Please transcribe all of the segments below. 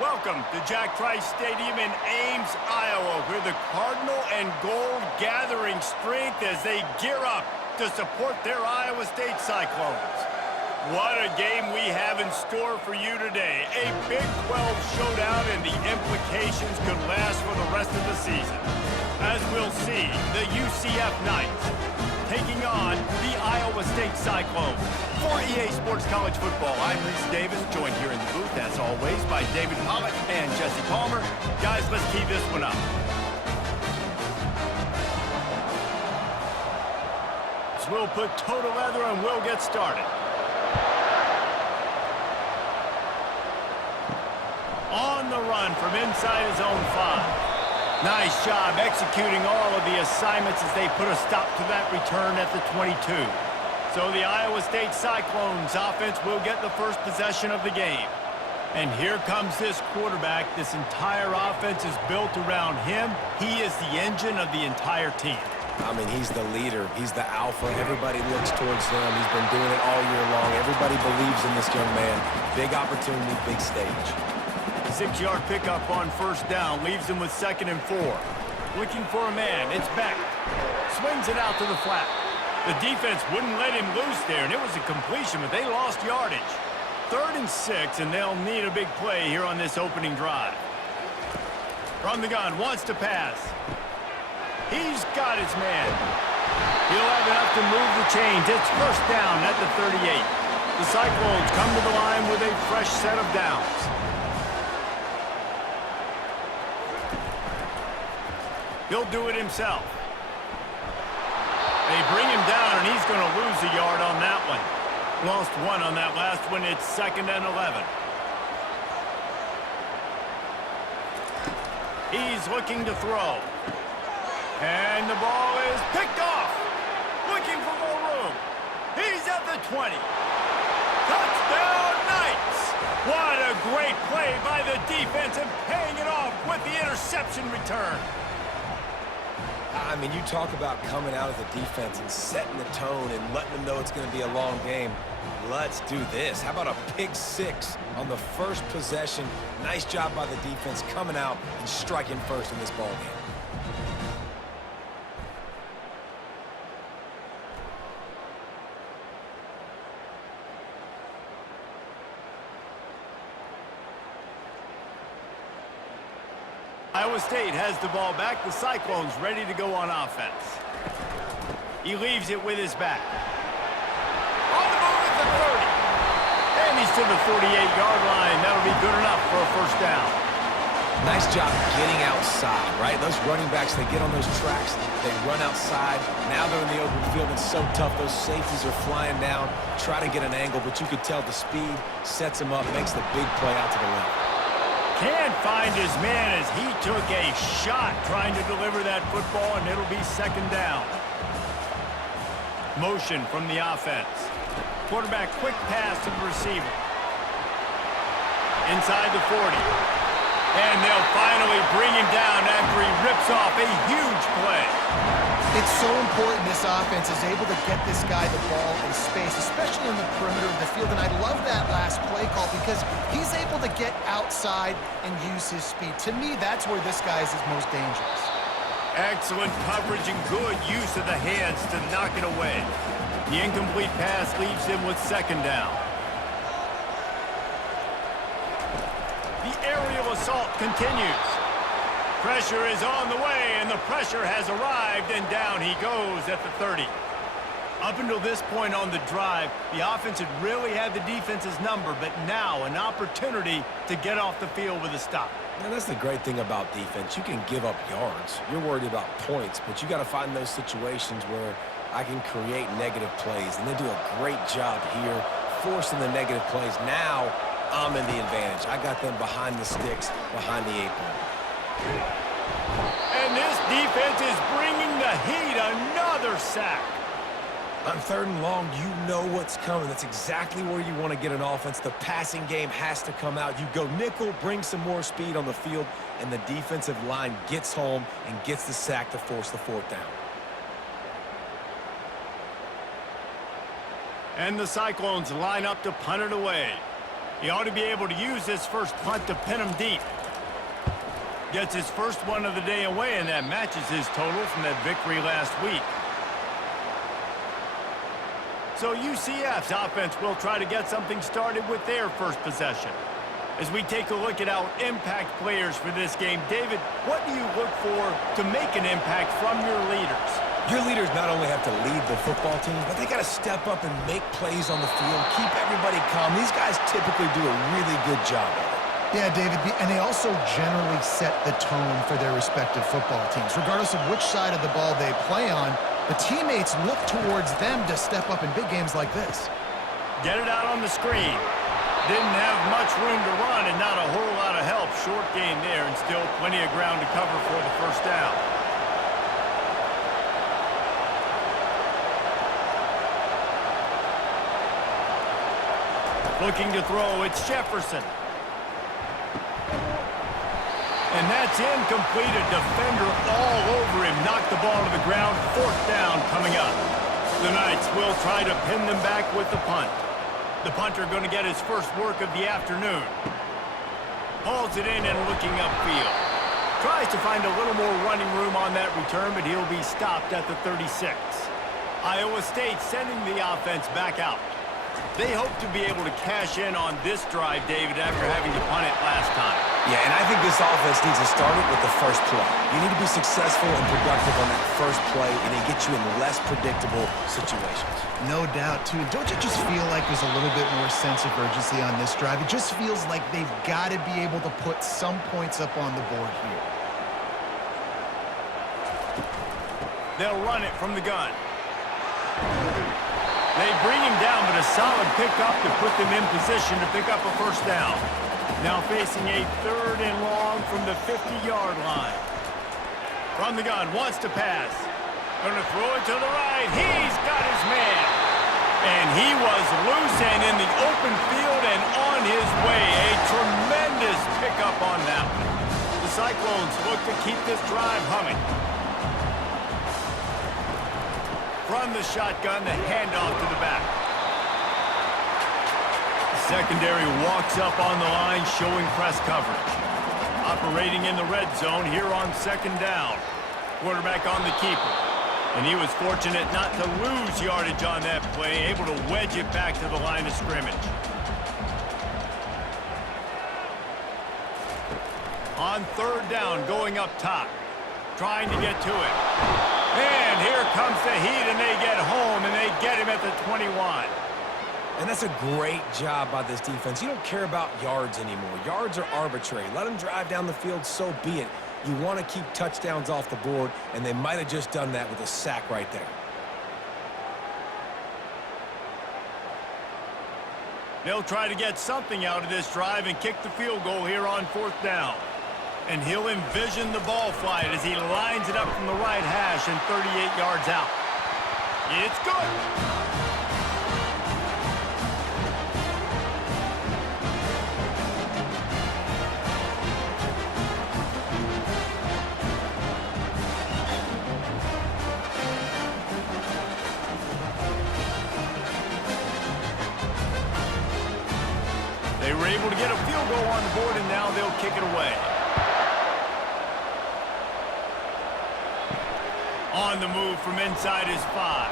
Welcome to Jack Trice Stadium in Ames, Iowa, where the Cardinal and Gold gathering strength as they gear up to support their Iowa State Cyclones. What a game we have in store for you today. A Big 12 showdown, and the implications could last for the rest of the season. As we'll see, the UCF Knights taking on the Iowa State Cyclones. For EA Sports College Football, I'm Reese Davis, joined here in the booth, as always, by David Pollock and Jesse Palmer. Guys, let's key this one up. So we'll put toe to leather and we'll get started. On the run from inside his own 5. Nice job executing all of the assignments as they put a stop to that return at the 22. So the Iowa State Cyclones offense will get the first possession of the game. And here comes this quarterback. This entire offense is built around him. He is the engine of the entire team. I mean, he's the leader. He's the alpha. Everybody looks towards him. He's been doing it all year long. Everybody believes in this young man. Big opportunity, big stage. 6-yard pickup on first down leaves him with 2nd and 4. Looking for a man. It's back. Swings it out to the flat. The defense wouldn't let him loose there, and it was a completion, but they lost yardage. 3rd and 6, and they'll need a big play here on this opening drive. From the gun, wants to pass. He's got his man. He'll have enough to move the chains. It's first down at the 38. The Cyclones come to the line with a fresh set of downs. He'll do it himself. They bring him down, and he's going to lose a yard on that one. Lost 1 on that last one. It's 2nd and 11. He's looking to throw. And the ball is picked off. Looking for more room. He's at the 20. Touchdown, Knights! What a great play by the defense, and paying it off with the interception return. I mean, you talk about coming out of the defense and setting the tone and letting them know it's going to be a long game. Let's do this. How about a pick 6 on the first possession? Nice job by the defense coming out and striking first in this ball game. Iowa State has the ball back. The Cyclones ready to go on offense. He leaves it with his back. On the move at the 30. And he's to the 48-yard line. That'll be good enough for a first down. Nice job getting outside, right? Those running backs, they get on those tracks, they run outside. Now they're in the open field. It's so tough. Those safeties are flying down, try to get an angle, but you could tell the speed sets him up, makes the big play out to the left. Can't find his man as he took a shot trying to deliver that football, and it'll be 2nd down. Motion from the offense. Quarterback quick pass to the receiver. Inside the 40. And they'll finally bring him down after he rips off a huge play. It's so important this offense is able to get this guy the ball in space, especially in the perimeter of the field. And I love that last play call because he's able to get outside and use his speed. To me, that's where this guy is his most dangerous. Excellent coverage and good use of the hands to knock it away. The incomplete pass leaves him with 2nd down. The aerial assault continues. Pressure is on the way, and the pressure has arrived, and down he goes at the 30. Up until this point on the drive, the offense had really had the defense's number, but now an opportunity to get off the field with a stop. Now, that's the great thing about defense. You can give up yards. You're worried about points, but you got to find those situations where I can create negative plays, and they do a great job here forcing the negative plays. Now I'm in the advantage. I got them behind the sticks, behind the apron. And this defense is bringing the heat. Another sack. On 3rd and long, you know what's coming. That's exactly where you want to get an offense. The passing game has to come out. You go nickel, bring some more speed on the field, and the defensive line gets home and gets the sack to force the 4th down. And the Cyclones line up to punt it away. He ought to be able to use this first punt to pin him deep. Gets his first one of the day away, and that matches his total from that victory last week. So UCF's offense will try to get something started with their first possession. As we take a look at our impact players for this game, David, what do you look for to make an impact from your leaders? Your leaders not only have to lead the football team, but they got to step up and make plays on the field, keep everybody calm. These guys typically do a really good job of it. Yeah, David, and they also generally set the tone for their respective football teams. Regardless of which side of the ball they play on, the teammates look towards them to step up in big games like this. Get it out on the screen. Didn't have much room to run and not a whole lot of help. Short gain there and still plenty of ground to cover for the first down. Looking to throw, it's Jefferson. And that's incomplete. A defender all over him. Knocked the ball to the ground. Fourth down coming up. The Knights will try to pin them back with the punt. The punter going to get his first work of the afternoon. Hauls it in and looking upfield. Tries to find a little more running room on that return, but he'll be stopped at the 36. Iowa State sending the offense back out. They hope to be able to cash in on this drive, David, after having to punt it last time. Yeah, and I think this offense needs to start it with the first play. You need to be successful and productive on that first play, and it gets you in less predictable situations. No doubt, too. Don't you just feel like there's a little bit more sense of urgency on this drive? It just feels like they've got to be able to put some points up on the board here. They'll run it from the gun. They bring him down, but a solid pickup to put them in position to pick up a first down. Now facing a third and long from the 50-yard line. From the gun, wants to pass. Going to throw it to the right. He's got his man. And he was loose and in the open field and on his way. A tremendous pickup on that one. The Cyclones look to keep this drive humming. From the shotgun, the handoff to the back. The secondary walks up on the line, showing press coverage. Operating in the red zone here on second down. Quarterback on the keeper. And he was fortunate not to lose yardage on that play, able to wedge it back to the line of scrimmage. On third down, going up top. Trying to get to it. And here comes the heat, and they get home, and they get him at the 21. And that's a great job by this defense. You don't care about yards anymore. Yards are arbitrary. Let them drive down the field, so be it. You want to keep touchdowns off the board, and they might have just done that with a sack right there. They'll try to get something out of this drive and kick the field goal here on fourth down. And he'll envision the ball flight as he lines it up from the right hash and 38 yards out. It's good. They were able to get a field goal on the board, and now they'll kick it away. On the move from inside his 5.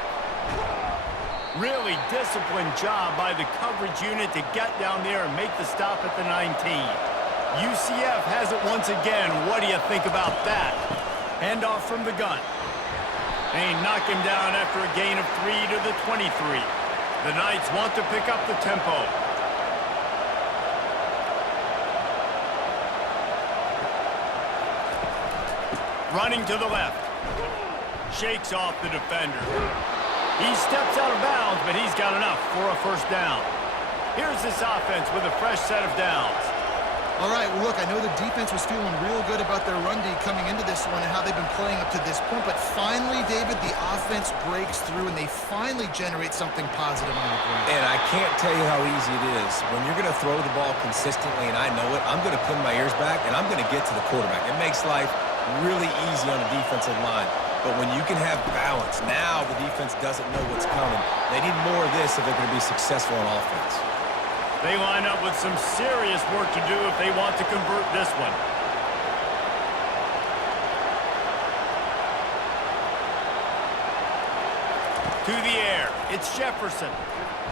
Really disciplined job by the coverage unit to get down there and make the stop at the 19. UCF has it once again. What do you think about that? Handoff from the gun. They knock him down after a gain of 3 to the 23. The Knights want to pick up the tempo. Running to the left. Shakes off the defender. He steps out of bounds, but he's got enough for a first down. Here's this offense with a fresh set of downs. All right, well, look, I know the defense was feeling real good about their run D coming into this one and how they've been playing up to this point, but finally, David, the offense breaks through and they finally generate something positive on the ground. And I can't tell you how easy it is. When you're going to throw the ball consistently, and I know it, I'm going to pin my ears back, and I'm going to get to the quarterback. It makes life really easy on the defensive line. But when you can have balance, now the defense doesn't know what's coming. They need more of this if they're going to be successful on offense. They line up with some serious work to do if they want to convert this one. To the air, it's Jefferson.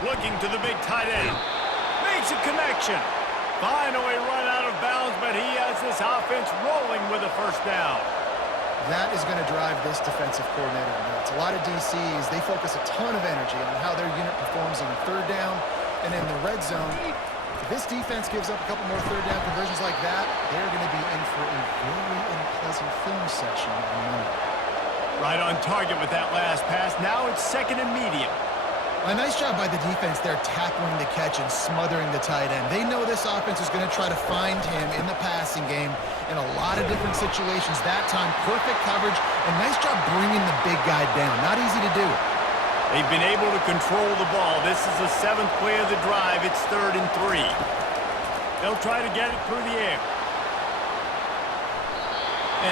Looking to the big tight end. Makes a connection. Finally run out of bounds, but he has this offense rolling with a first down. That is going to drive this defensive coordinator nuts. A lot of DCs, they focus a ton of energy on how their unit performs on third down and in the red zone. If this defense gives up a couple more third down conversions like that, they're going to be in for a very unpleasant film session on Monday. Right on target with that last pass. Now it's second and medium. A nice job by the defense there tackling the catch and smothering the tight end. They know this offense is going to try to find him in the passing game in a lot of different situations. That time, perfect coverage, and nice job bringing the big guy down. Not easy to do. They've been able to control the ball. This is the 7th play of the drive. It's 3rd and 3. They'll try to get it through the air.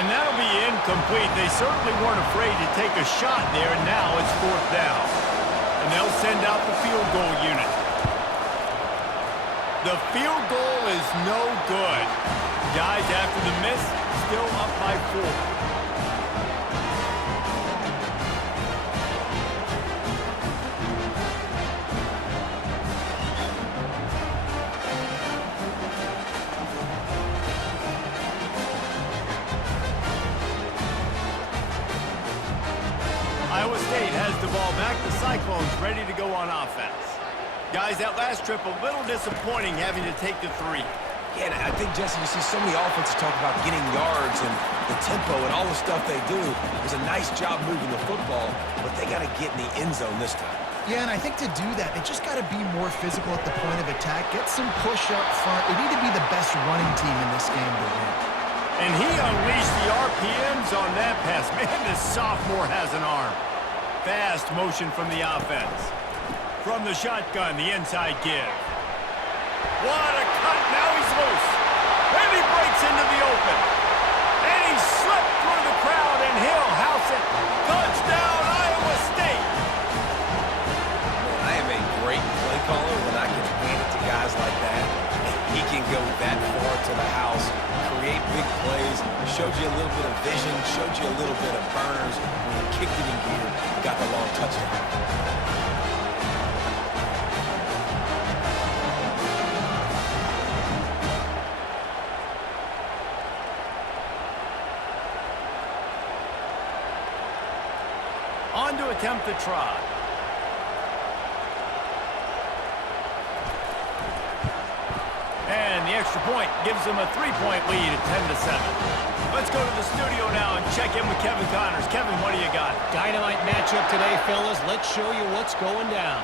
And that'll be incomplete. They certainly weren't afraid to take a shot there, and now it's 4th down. And they'll send out the field goal unit. The field goal is no good. Guys, after the miss, still up by 4. Iowa State has the ball back. The Cyclones ready to go on offense. Guys, that last trip a little disappointing having to take the 3. Yeah, and I think, Jesse, you see so many offenses talk about getting yards and the tempo and all the stuff they do. It was a nice job moving the football, but they got to get in the end zone this time. Yeah, and I think to do that, they just got to be more physical at the point of attack, get some push up front. They need to be the best running team in this game to win. And he unleashed the RPMs on that pass. Man, this sophomore has an arm. Fast motion from the offense. From the shotgun, the inside give. What a cut. Now he's loose. And he breaks into the open. And he slipped through the crowd, and he'll house it. Touchdown, Iowa State. I am a great play caller when I can hand it to guys like that. He can go that far to the house, create big plays, showed you a little bit of vision, showed you a little bit of burners. When he kicked it in gear, got the long touchdown. On to attempt the try. And the extra point gives them a 3-point lead at 10-7. Let's go to the studio now and check in with Kevin Connors. Kevin, what do you got? Dynamite matchup today, fellas. Let's show you what's going down.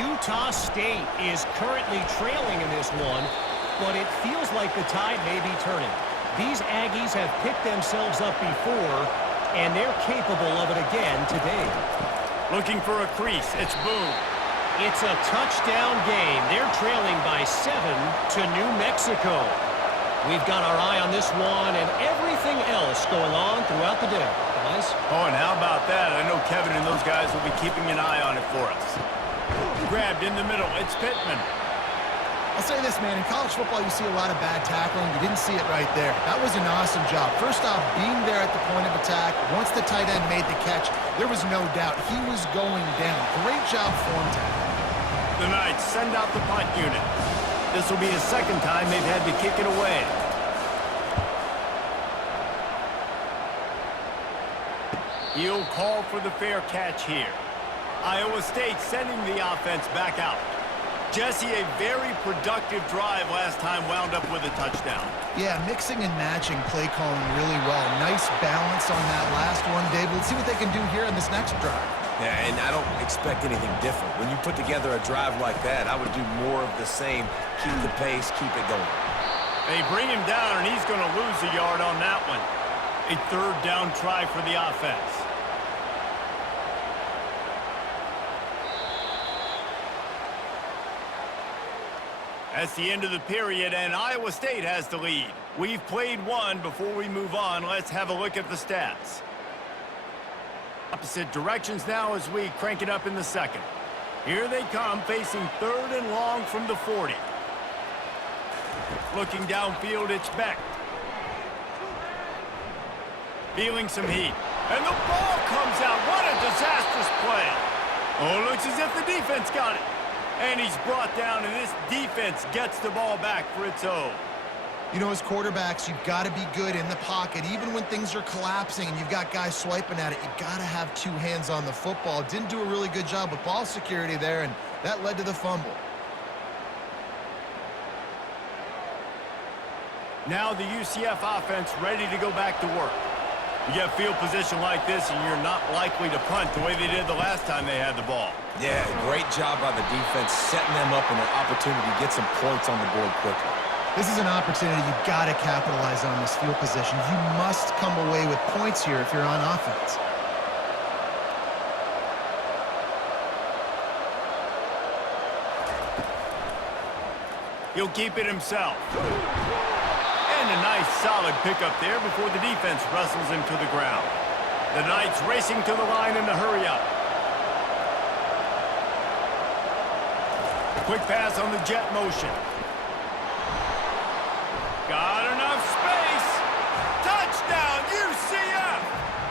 Utah State is currently trailing in this one, but it feels like the tide may be turning. These Aggies have picked themselves up before, and they're capable of it again today. Looking for a crease. It's Boone. It's a touchdown game. They're trailing by 7 to New Mexico. We've got our eye on this one and everything else going on throughout the day, guys. Oh, and how about that? I know Kevin and those guys will be keeping an eye on it for us. Grabbed in the middle. It's Pittman. I'll say this, man. In college football, you see a lot of bad tackling. You didn't see it right there. That was an awesome job. First off, being there at the point of attack. Once the tight end made the catch, there was no doubt he was going down. Great job form tackling. The Knights send out the punt unit. This will be the second time they've had to kick it away. He'll call for the fair catch here. Iowa State sending the offense back out. Jesse, a very productive drive last time wound up with a touchdown. Yeah, mixing and matching play calling really well. Nice balance on that last one, Dave. Let's see what they can do here in this next drive. Yeah, and I don't expect anything different. When you put together a drive like that, I would do more of the same. Keep the pace, keep it going. They bring him down, and he's going to lose a yard on that one. A 3rd down try for the offense. That's the end of the period, and Iowa State has the lead. We've played one. Before we move on, let's have a look at the stats. Opposite directions now as we crank it up in the second. Here they come, facing 3rd and long from the 40. Looking downfield, it's Beck. Feeling some heat. And the ball comes out. What a disastrous play. Oh, looks as if the defense got it. And he's brought down, and this defense gets the ball back for its own. You know, as quarterbacks, you've got to be good in the pocket. Even when things are collapsing and you've got guys swiping at it, you've got to have 2 hands on the football. Didn't do a really good job with ball security there, and that led to the fumble. Now the UCF offense ready to go back to work. You get field position like this, and you're not likely to punt the way they did the last time they had the ball. Yeah, great job by the defense, setting them up in an opportunity to get some points on the board quickly. This is an opportunity you've got to capitalize on this field position. You must come away with points here if you're on offense. He'll keep it himself. And a nice solid pickup there before the defense wrestles him to the ground. The Knights racing to the line in the hurry-up. Quick pass on the jet motion. Got enough space. Touchdown, UCF!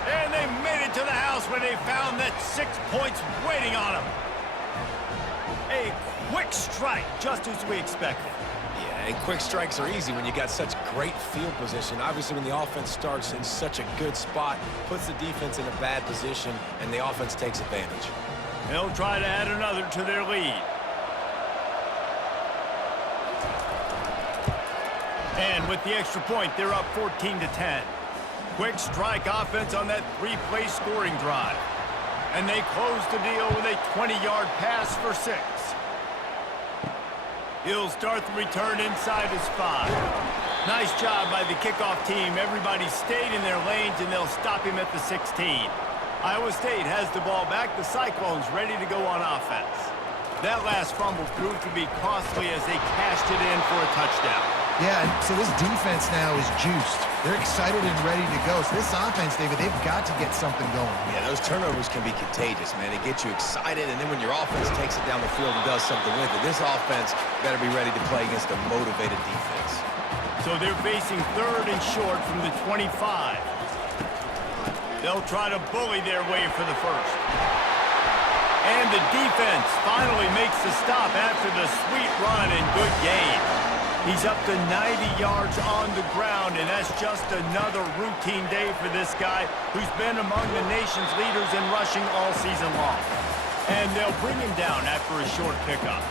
And they made it to the house when they found that 6 points waiting on them. A quick strike, just as we expected. Yeah, and quick strikes are easy when you got such great field position. Obviously, when the offense starts in such a good spot, puts the defense in a bad position, and the offense takes advantage. They'll try to add another to their lead. And with the extra point, they're up 14-10. Quick strike offense on that 3-play scoring drive. And they close the deal with a 20-yard pass for 6. He'll start the return inside his 5. Nice job by the kickoff team. Everybody stayed in their lanes, and they'll stop him at the 16. Iowa State has the ball back. The Cyclones ready to go on offense. That last fumble proved to be costly as they cashed it in for a touchdown. Yeah, so this defense now is juiced. They're excited and ready to go. So this offense, David, they've got to get something going. Yeah, those turnovers can be contagious, man. They get you excited, and then when your offense takes it down the field and does something with it, this offense better be ready to play against a motivated defense. So they're facing 3rd and short from the 25. They'll try to bully their way for the first. And the defense finally makes the stop after the sweet run and good gain. He's up to 90 yards on the ground, and that's just another routine day for this guy who's been among the nation's leaders in rushing all season long. And they'll bring him down after a short pickup.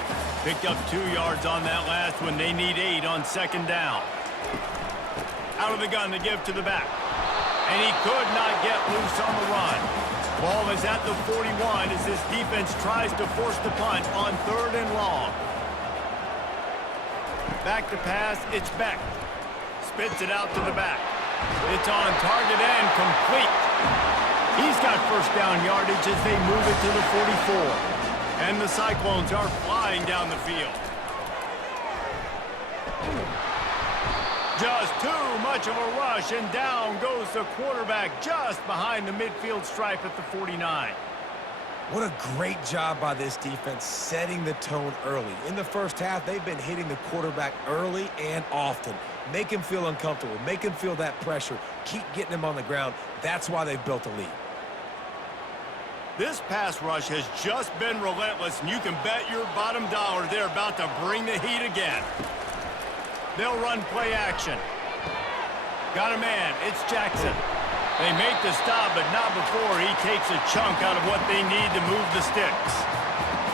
Picked up 2 yards on that last one. They need 8 on 2nd down. Out of the gun to give to the back. And he could not get loose on the run. Ball is at the 41 as this defense tries to force the punt on 3rd and long. Back to pass, it's Beck. Spits it out to the back. It's on target and complete. He's got first down yardage as they move it to the 44. And the Cyclones are flying down the field. Just too much of a rush, and down goes the quarterback just behind the midfield stripe at the 49. What a great job by this defense setting the tone early. In the first half, they've been hitting the quarterback early and often. Make him feel uncomfortable. Make him feel that pressure. Keep getting him on the ground. That's why they've built a lead. This pass rush has just been relentless, and you can bet your bottom dollar they're about to bring the heat again. They'll run play action. Got a man. It's Jackson. They make the stop, but not before he takes a chunk out of what they need to move the sticks.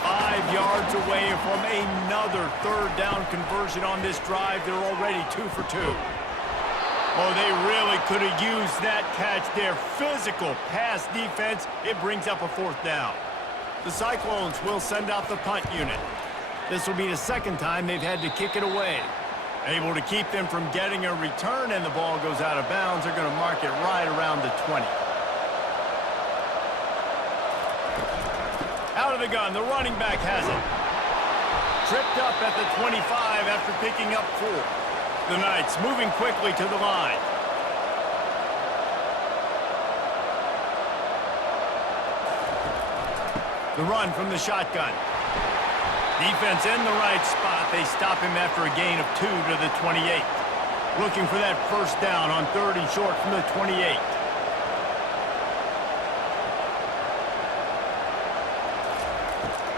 5 yards away from another 3rd down conversion on this drive. They're already 2 for 2. Oh, they really could have used that catch. Their physical pass defense, it brings up a 4th down. The Cyclones will send out the punt unit. This will be the 2nd time they've had to kick it away. Able to keep them from getting a return, and the ball goes out of bounds. They're going to mark it right around the 20. Out of the gun, the running back has it. Tripped up at the 25 after picking up 4. The Knights moving quickly to the line. The run from the shotgun. Defense in the right spot. They stop him after a gain of 2 to the 28. Looking for that first down on 3rd and short from the 28.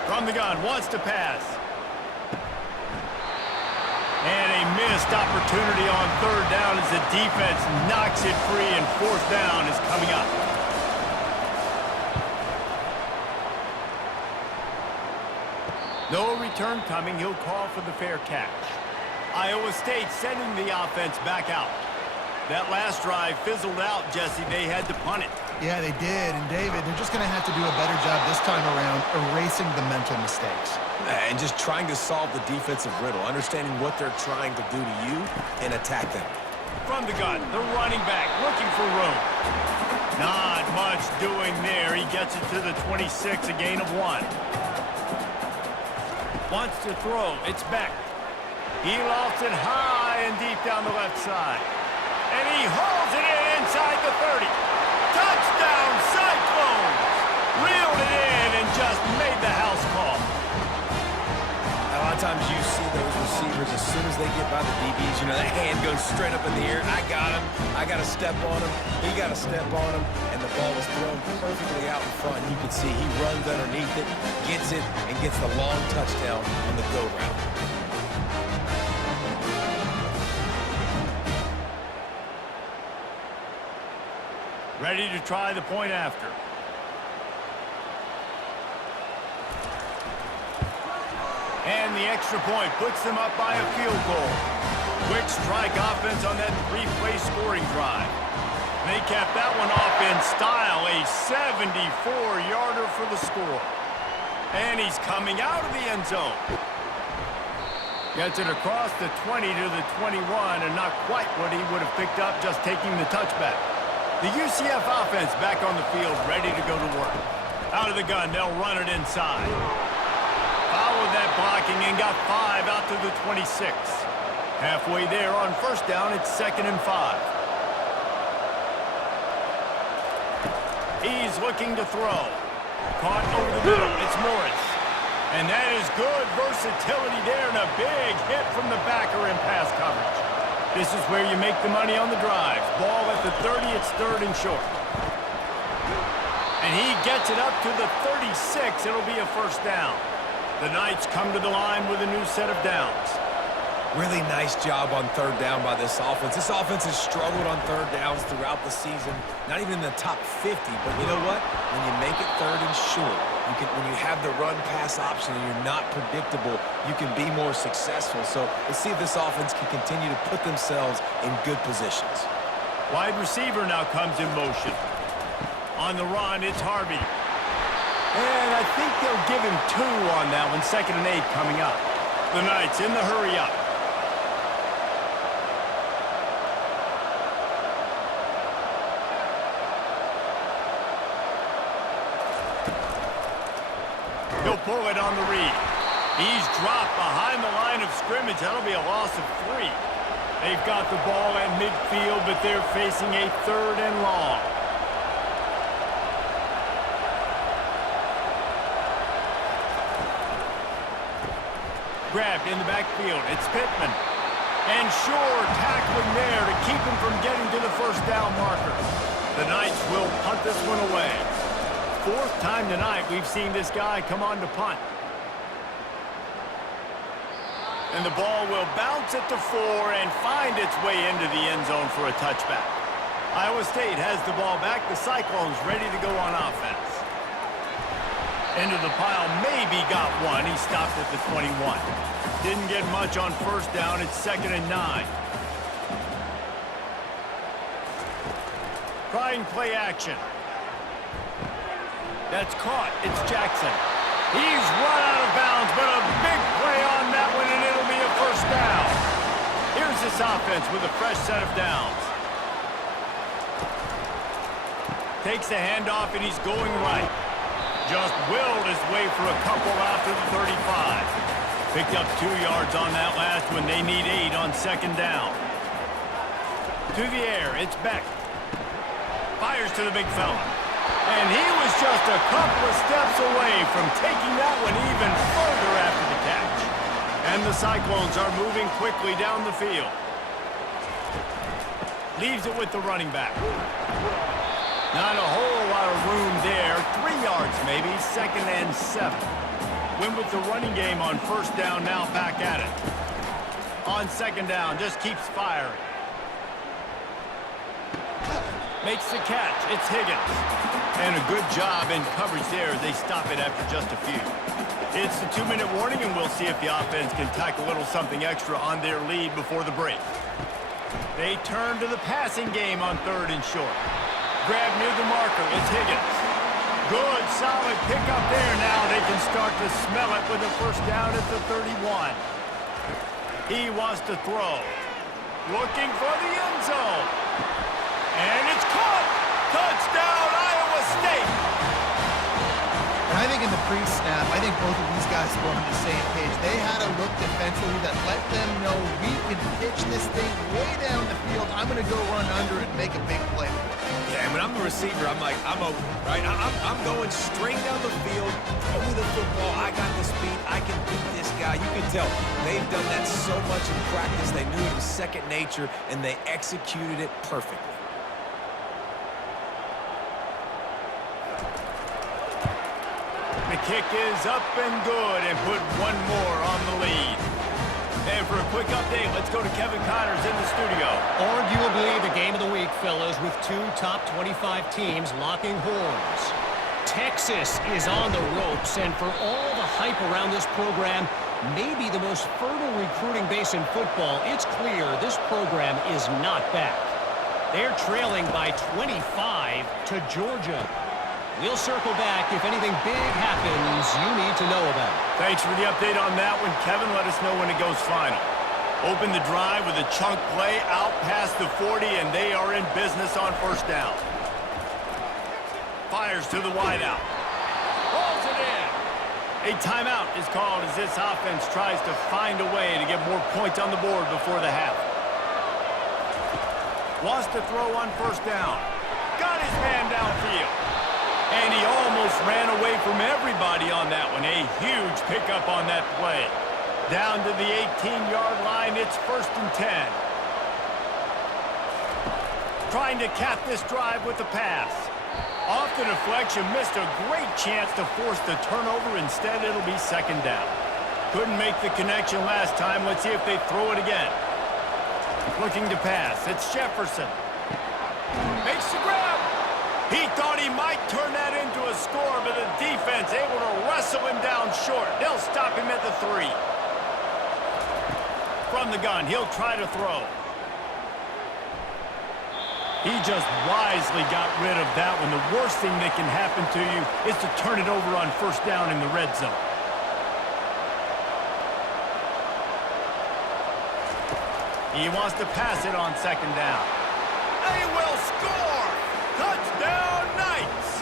From the gun, wants to pass. And a missed opportunity on 3rd down as the defense knocks it free, and 4th down is coming up. No return coming. He'll call for the fair catch. Iowa State sending the offense back out. That last drive fizzled out, Jesse. They had to punt it. Yeah, they did. And, David, they're just going to have to do a better job this time around erasing the mental mistakes. And just trying to solve the defensive riddle, understanding what they're trying to do to you and attack them. From the gun, the running back looking for room. Not much doing there. He gets it to the 26, a gain of 1. Wants to throw. It's Beck. He lofts it high and deep down the left side. And he hauls it in inside the 30. Touchdown, Cyclones! Reeled it in and just made the house call. A lot of times you see those receivers, as soon as they get by the DBs, you know, that hand goes straight up in the air. I got him. I got to step on him. He got to step on him. And the ball was thrown perfectly out in front. You can see he runs underneath it, gets it, and gets the long touchdown on the go route. Ready to try the point after. And the extra point puts them up by a field goal. Quick strike offense on that 3-play scoring drive. They capped that one off in style, a 74-yarder for the score. And he's coming out of the end zone. Gets it across the 20 to the 21, and not quite what he would have picked up just taking the touchback. The UCF offense back on the field, ready to go to work. Out of the gun, they'll run it inside. Followed that blocking and got 5 out to the 26. Halfway there on 1st down, it's 2nd and 5. He's looking to throw. Caught over the middle, it's Morris. And that is good versatility there, and a big hit from the backer in pass coverage. This is where you make the money on the drive. Ball at the 30, it's 3rd and short. And he gets it up to the 36. It'll be a 1st down. The Knights come to the line with a new set of downs. Really nice job on 3rd down by this offense. This offense has struggled on 3rd downs throughout the season. Not even in the top 50, but you know what? When you make it 3rd and short, when you have the run-pass option and you're not predictable, you can be more successful. So let's see if this offense can continue to put themselves in good positions. Wide receiver now comes in motion. On the run, it's Harvey. And I think they'll give him 2 on that one. 2nd and 8 coming up. The Knights in the hurry up. He'll pull it on the read. He's dropped behind the line of scrimmage. That'll be a loss of 3. They've got the ball at midfield, but they're facing a 3rd and long. Grabbed in the backfield. It's Pittman. And Shore tackling there to keep him from getting to the 1st down marker. The Knights will punt this one away. 4th time tonight we've seen this guy come on to punt. And the ball will bounce it to 4 and find its way into the end zone for a touchback. Iowa State has the ball back. The Cyclones ready to go on offense. Into the pile, maybe got 1. He stopped at the 21. Didn't get much on 1st down. It's 2nd and 9. Trying play action. That's caught. It's Jackson. He's run out of bounds, but a big play on that one, and it'll be a 1st down. Here's this offense with a fresh set of downs. Takes the handoff, and he's going right. Just willed his way for a couple out to the 35. Picked up 2 yards on that last one. They need 8 on 2nd down. To the air, it's Beck. Fires to the big fella. And he was just a couple of steps away from taking that one even further after the catch. And the Cyclones are moving quickly down the field. Leaves it with the running back. Not a whole lot of room there. 3 yards maybe, 2nd and 7. Win with the running game on 1st down, now back at it. On 2nd down, just keeps firing. Makes the catch. It's Higgins. And a good job in coverage there as they stop it after just a few. It's the 2-minute warning, and we'll see if the offense can tack a little something extra on their lead before the break. They turn to the passing game on 3rd and short. Grab near the marker. It's Higgins. Good, solid pickup there. Now they can start to smell it with a 1st down at the 31. He wants to throw. Looking for the end zone. And it's caught! Touchdown, Iowa State! And I think in the pre-snap, I think both of these guys were on the same page. They had a look defensively that let them know we can pitch this thing way down the field. I'm going to go run under and make a big play. Yeah, when I'm the receiver, I'm like, I'm open, right? I'm going straight down the field, throw me the football, I got the speed, I can beat this guy. You can tell they've done that so much in practice. They knew it was second nature, and they executed it perfectly. The kick is up and good and put one more on the lead. And for a quick update, let's go to Kevin Connors in the studio. Arguably the game of the week, fellas, with 2 top 25 teams locking horns. Texas is on the ropes, and for all the hype around this program, maybe the most fertile recruiting base in football, it's clear this program is not back. They're trailing by 25 to Georgia. We'll circle back if anything big happens you need to know about. Thanks for the update on that one, Kevin. Let us know when it goes final. Open the drive with a chunk play out past the 40, and they are in business on 1st down. Fires to the wideout. Rolls it in. A timeout is called as this offense tries to find a way to get more points on the board before the half. Wants to throw on 1st down. Got his man downfield. And he almost ran away from everybody on that one. A huge pickup on that play. Down to the 18-yard line, it's 1st and 10. Trying to cap this drive with the pass. Off the deflection, missed a great chance to force the turnover. Instead, it'll be 2nd down. Couldn't make the connection last time. Let's see if they throw it again. Looking to pass. It's Jefferson. Makes the grab. He thought he might turn that into a score, but the defense able to wrestle him down short. They'll stop him at the 3. From the gun, he'll try to throw. He just wisely got rid of that one. The worst thing that can happen to you is to turn it over on 1st down in the red zone. He wants to pass it on 2nd down. They will score! Touchdown, Knights!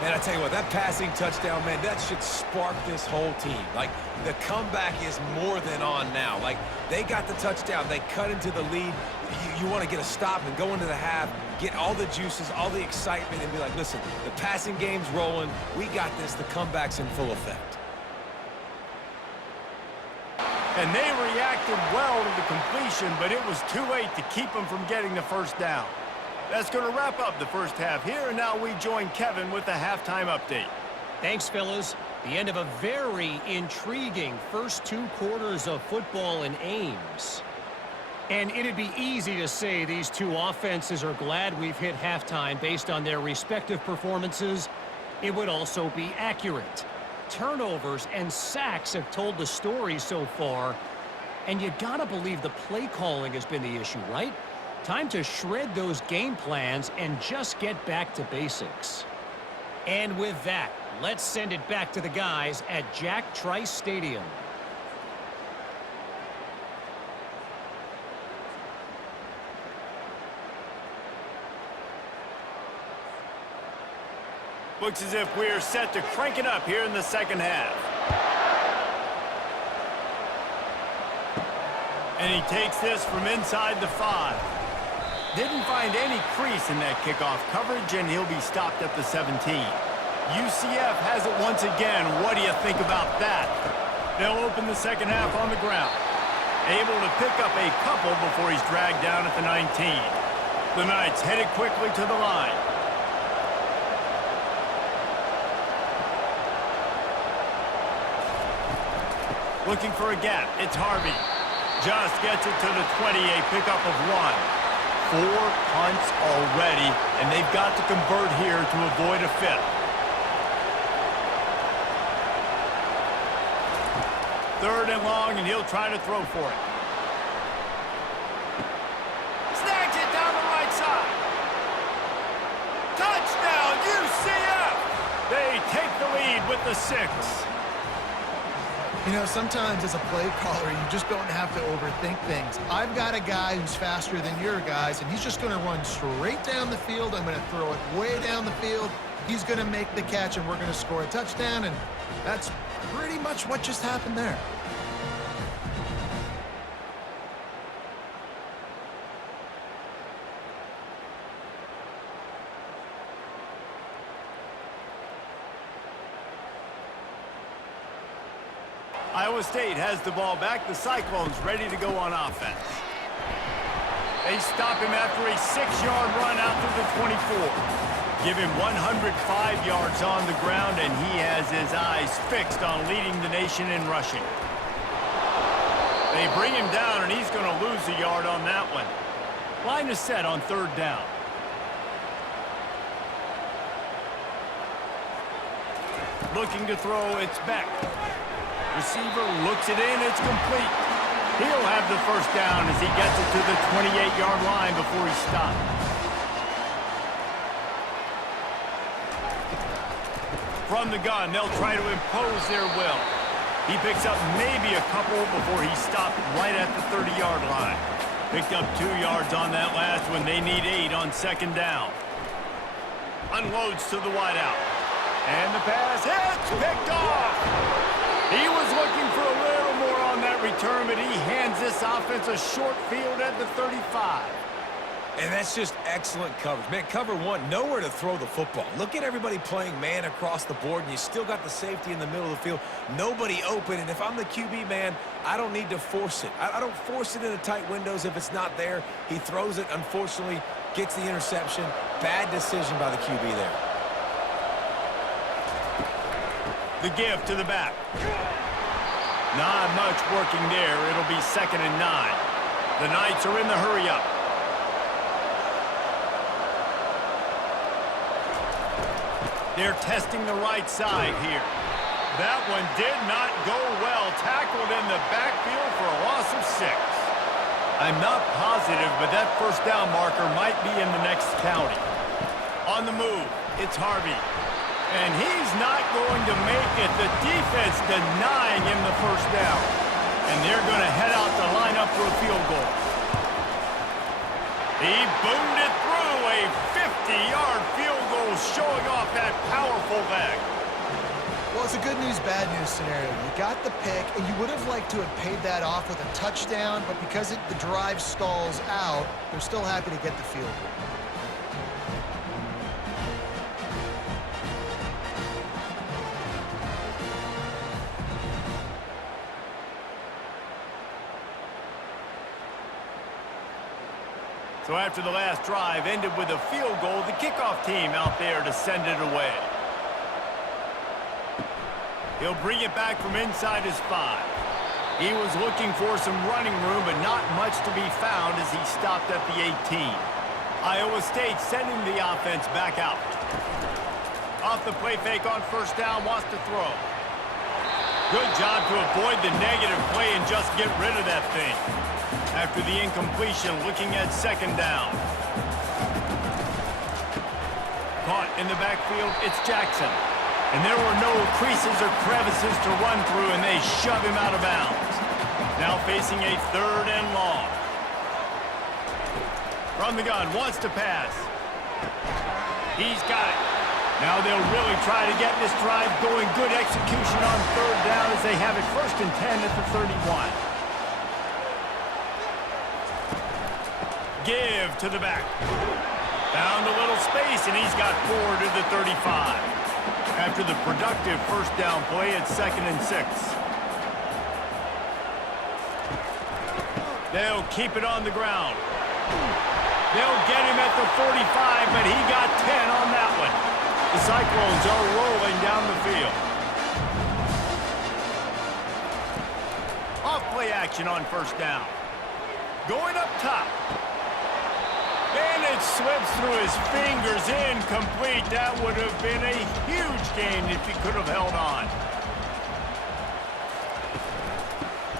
Man, I tell you what, that passing touchdown, man, that should spark this whole team. Like, the comeback is more than on now. Like, they got the touchdown. They cut into the lead. You want to get a stop and go into the half, get all the juices, all the excitement, and be like, listen, the passing game's rolling. We got this. The comeback's in full effect. And they reacted well to the completion, but it was too late to keep them from getting the 1st down. That's going to wrap up the 1st half here, and now we join Kevin with the halftime update. Thanks, fellas. The end of a very intriguing first 2 quarters of football in Ames. And it'd be easy to say these 2 offenses are glad we've hit halftime based on their respective performances. It would also be accurate. Turnovers and sacks have told the story so far. And you gotta believe the play calling has been the issue, right? Time to shred those game plans and just get back to basics. And with that, let's send it back to the guys at Jack Trice Stadium. Looks as if we're set to crank it up here in the 2nd half. And he takes this from inside the 5. Didn't find any crease in that kickoff coverage, and he'll be stopped at the 17. UCF has it once again. What do you think about that? They'll open the second half on the ground. Able to pick up a couple before he's dragged down at the 19. The Knights headed quickly to the line. Looking for a gap. It's Harvey. Just gets it to the 20, a pickup of 1. 4 punts already, and they've got to convert here to avoid a 5th. Third and long, and he'll try to throw for it. Snags it down the right side. Touchdown, UCF! They take the lead with the 6. You know, sometimes as a play caller, you just don't have to overthink things. I've got a guy who's faster than your guys, and he's just going to run straight down the field. I'm going to throw it way down the field. He's going to make the catch, and we're going to score a touchdown, and that's pretty much what just happened there. Iowa State has the ball back. The Cyclones ready to go on offense. They stop him after a 6-yard run out through the 24. Give him 105 yards on the ground, and he has his eyes fixed on leading the nation in rushing. They bring him down, and he's going to lose a yard on that one. Line is set on third down. Looking to throw, it's Beck. Receiver looks it in, it's complete. He'll have the first down as he gets it to the 28-yard line before he stopped. From the gun, they'll try to impose their will. He picks up maybe a couple before he stopped right at the 30-yard line. Picked up 2 yards on that last one. They need 8 on second down. Unloads to the wideout. And the pass hits, picked off. He was looking for a little more on that return, but he hands this offense a short field at the 35. And that's just excellent coverage. Man, cover one, nowhere to throw the football. Look at everybody playing man across the board, and you still got the safety in the middle of the field. Nobody open, and if I'm the QB, man, I don't need to force it. I don't force it into tight windows if it's not there. He throws it, unfortunately, gets the interception. Bad decision by the QB there. The give to the back. Not much working there. It'll be 2nd and 9. The Knights are in the hurry-up. They're testing the right side here. That one did not go well. Tackled in the backfield for a loss of 6. I'm not positive, but that first down marker might be in the next county. On the move, it's Harvey. And he's not going to make it. The defense denying him the first down. And they're going to head out to line up for a field goal. He boomed it through, a 50-yard field goal showing off that powerful leg. Well, it's a good news, bad news scenario. You got the pick, and you would have liked to have paid that off with a touchdown, but because the drive stalls out, they're still happy to get the field goal. So after the last drive ended with a field goal, the kickoff team out there to send it away. He'll bring it back from inside his 5. He was looking for some running room, but not much to be found as he stopped at the 18. Iowa State sending the offense back out. Off the play fake on first down, wants to throw. Good job to avoid the negative play and just get rid of that thing. After the incompletion, looking at second down. Caught in the backfield, it's Jackson. And there were no creases or crevices to run through, and they shove him out of bounds. Now facing a 3rd and long. From the gun, wants to pass. He's got it. Now they'll really try to get this drive going. Good execution on 3rd down as they have it 1st and 10 at the 31. Give to the back. Found a little space, and he's got 4 to the 35. After the productive first down play, it's 2nd and 6. They'll keep it on the ground. They'll get him at the 45, but he got 10 on that one. The Cyclones are rolling down the field. Off-play action on first down. Going up top. And it slips through his fingers, incomplete. That would have been a huge gain if he could have held on.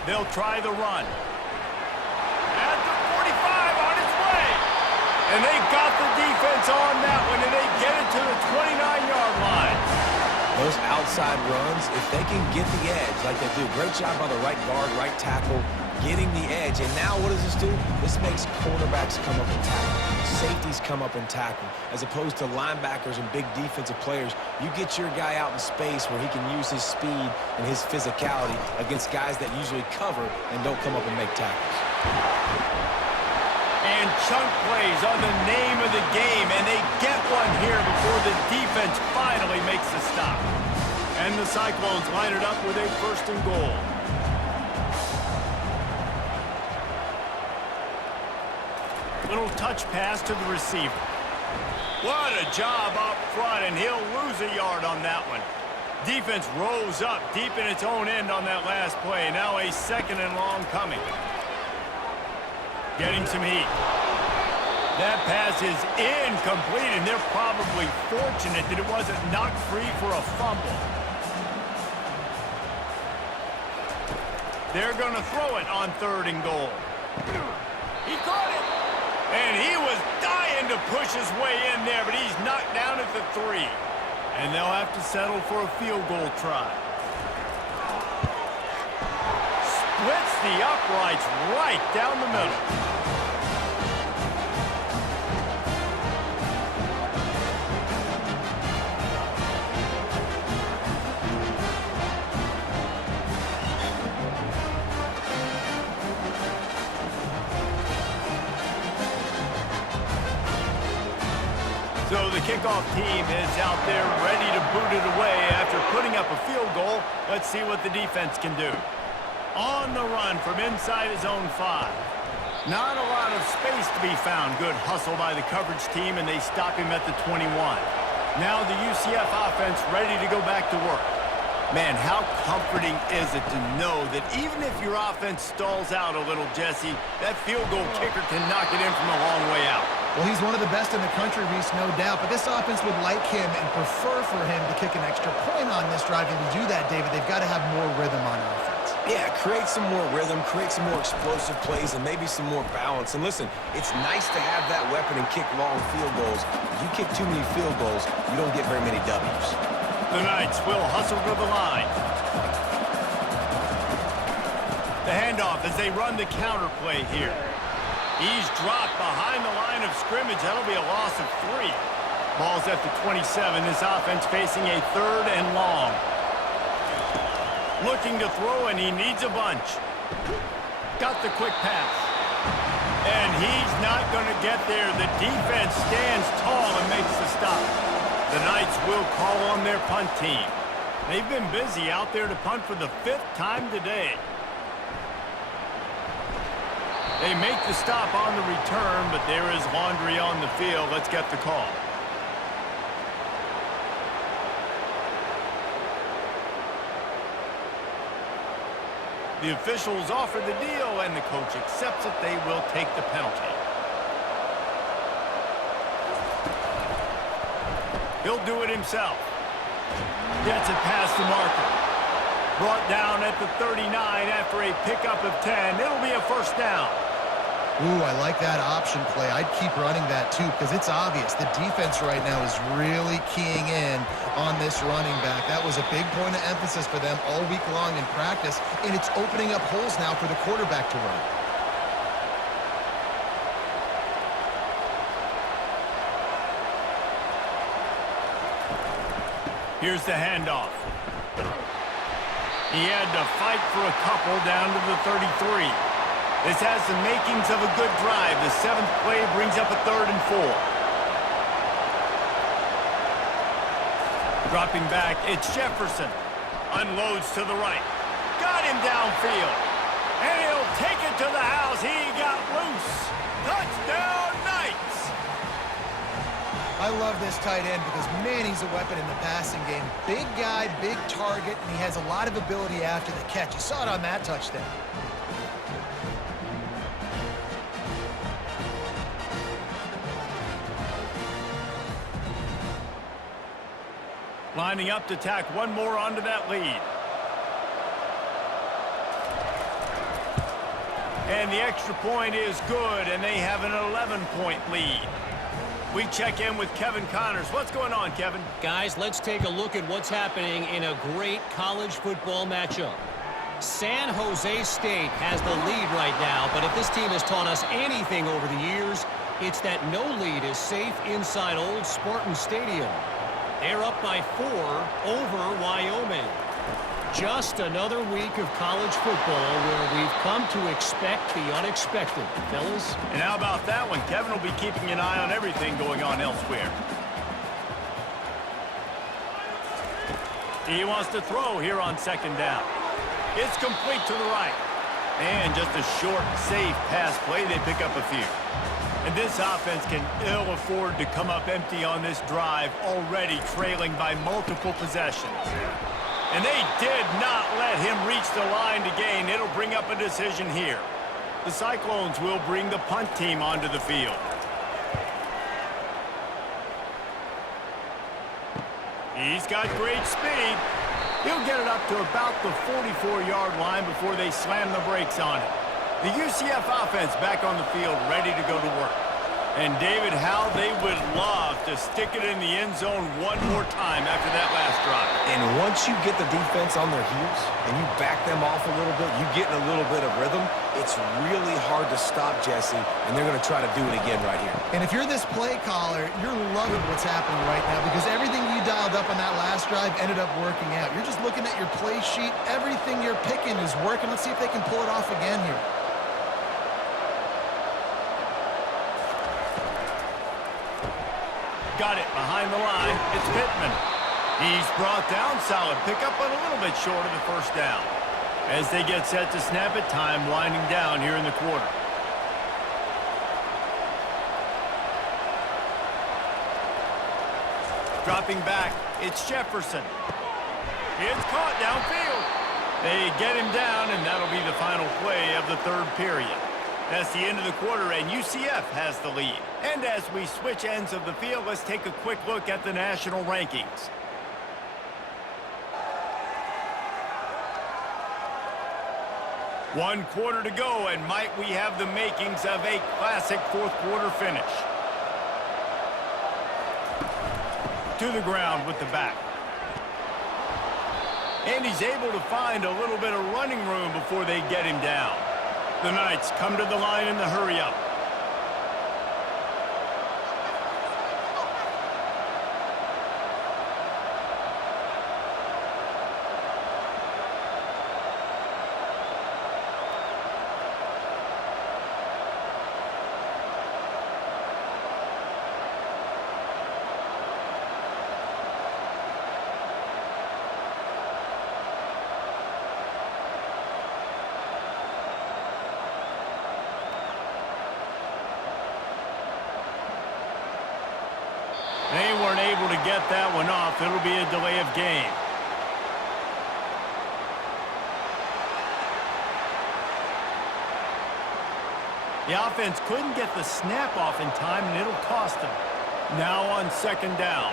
They'll try the run. At the 45, on its way. And they got the defense on that one, and they get it to the 29-yard line. Those outside runs, if they can get the edge like they do, great job by the right guard, right tackle, getting the edge. And now what does this do? This makes cornerbacks come up and tackle. Safeties come up and tackle. As opposed to linebackers and big defensive players, you get your guy out in space where he can use his speed and his physicality against guys that usually cover and don't come up and make tackles. And chunk plays are the name of the game, and they get one here before the defense finally makes the stop. And the Cyclones line it up with a 1st and goal. Little touch pass to the receiver. What a job up front, and he'll lose a yard on that one. Defense rose up deep in its own end on that last play. Now a 2nd and long coming. Getting some heat. That pass is incomplete, and they're probably fortunate that it wasn't knocked free for a fumble. They're going to throw it on 3rd and goal. He caught it. And he was dying to push his way in there, but he's knocked down at the 3. And they'll have to settle for a field goal try. Splits the uprights right down the middle. So the kickoff team is out there ready to boot it away after putting up a field goal. Let's see what the defense can do. On the run from inside his own 5. Not a lot of space to be found. Good hustle by the coverage team, and they stop him at the 21. Now the UCF offense ready to go back to work. Man, how comforting is it to know that even if your offense stalls out a little, Jesse, that field goal kicker can knock it in from a long way out. Well, he's one of the best in the country, Reese, no doubt. But this offense would like him and prefer for him to kick an extra point on this drive. And to do that, David, they've got to have more rhythm on offense. Yeah, create some more rhythm, create some more explosive plays, and maybe some more balance. And listen, it's nice to have that weapon and kick long field goals. If you kick too many field goals, you don't get very many W's. The Knights will hustle to the line. The handoff as they run the counter play here. He's dropped behind the line of scrimmage. That'll be a loss of 3. Ball's at the 27. This offense facing a 3rd and long. Looking to throw, and he needs a bunch. Got the quick pass. And he's not going to get there. The defense stands tall and makes the stop. The Knights will call on their punt team. They've been busy out there to punt for the 5th time today. They make the stop on the return, but there is laundry on the field. Let's get the call. The officials offer the deal, and the coach accepts it. They will take the penalty. He'll do it himself. Gets it past the marker. Brought down at the 39 after a pickup of 10. It'll be a 1st down. Ooh, I like that option play. I'd keep running that too because it's obvious the defense right now is really keying in on this running back. That was a big point of emphasis for them all week long in practice, and it's opening up holes now for the quarterback to run. Here's the handoff. He had to fight for a couple down to the 33. This has the makings of a good drive. The 7th play brings up a 3rd and 4. Dropping back, it's Jefferson. Unloads to the right. Got him downfield. And he'll take it to the house. He got loose. Touchdown, Knights! I love this tight end because, man, he's a weapon in the passing game. Big guy, big target, and he has a lot of ability after the catch. You saw it on that touchdown. Lining up to tack one more onto that lead. And the extra point is good, and they have an 11-point lead. We check in with Kevin Connors. What's going on, Kevin? Guys, let's take a look at what's happening in a great college football matchup. San Jose State has the lead right now, but if this team has taught us anything over the years, it's that no lead is safe inside Old Spartan Stadium. They're up by 4 over Wyoming. Just another week of college football where we've come to expect the unexpected, fellas. And how about that one? Kevin will be keeping an eye on everything going on elsewhere. He wants to throw here on second down. It's complete to the right. And just a short, safe pass play. They pick up a few. And this offense can ill afford to come up empty on this drive, already trailing by multiple possessions. And they did not let him reach the line to gain. It'll bring up a decision here. The Cyclones will bring the punt team onto the field. He's got great speed. He'll get it up to about the 44-yard line before they slam the brakes on it. The UCF offense back on the field, ready to go to work. And David, how they would love to stick it in the end zone one more time after that last drive. And once you get the defense on their heels and you back them off a little bit, you get in a little bit of rhythm, it's really hard to stop, Jesse, and they're going to try to do it again right here. And if you're this play caller, you're loving what's happening right now because everything you dialed up on that last drive ended up working out. You're just looking at your play sheet. Everything you're picking is working. Let's see if they can pull it off again here. Got it behind the line. It's Pittman. He's brought down. Solid pickup, but a little bit short of the first down. As they get set to snap it, time winding down here in the quarter. Dropping back, it's Jefferson. It's caught downfield. They get him down, and that'll be the final play of the third period. That's the end of the quarter, and UCF has the lead. And as we switch ends of the field, let's take a quick look at the national rankings. One quarter to go, and might we have the makings of a classic fourth quarter finish. To the ground with the back. And he's able to find a little bit of running room before they get him down. The Knights come to the line in the hurry-up. They weren't able to get that one off. It'll be a delay of game. The offense couldn't get the snap off in time, and it'll cost them. Now on second down.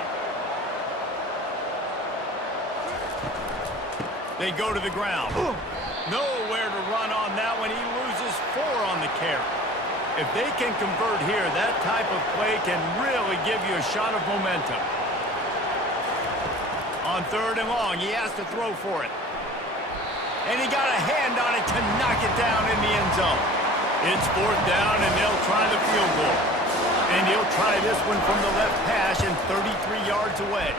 They go to the ground. Nowhere to run on that one. He loses 4 on the carry. If they can convert here, that type of play can really give you a shot of momentum. On third and long, he has to throw for it. And he got a hand on it to knock it down in the end zone. It's fourth down, and they'll try the field goal. And he'll try this one from the left hash and 33 yards away.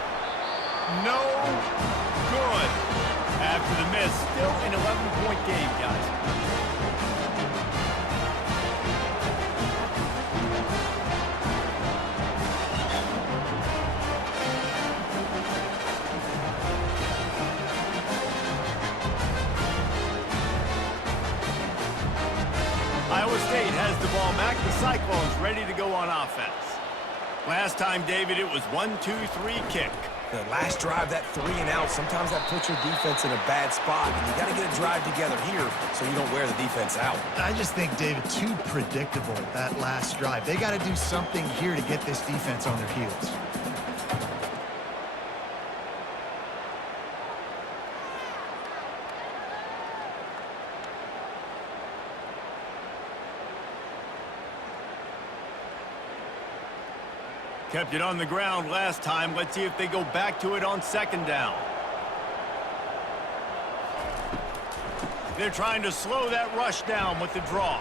No good. After the miss, still an 11-point game, guys. the ball back. The Cyclones ready to go on offense. Last time, David, it was 1-2-3 kick. The last drive, that 3 and out, sometimes that puts your defense in a bad spot, and you got to get a drive together here so you don't wear the defense out. I just think, David, too predictable, that last drive. They got to do something here to get this defense on their heels. Kept it on the ground last time. Let's see if they go back to it on second down. They're trying to slow that rush down with the draw.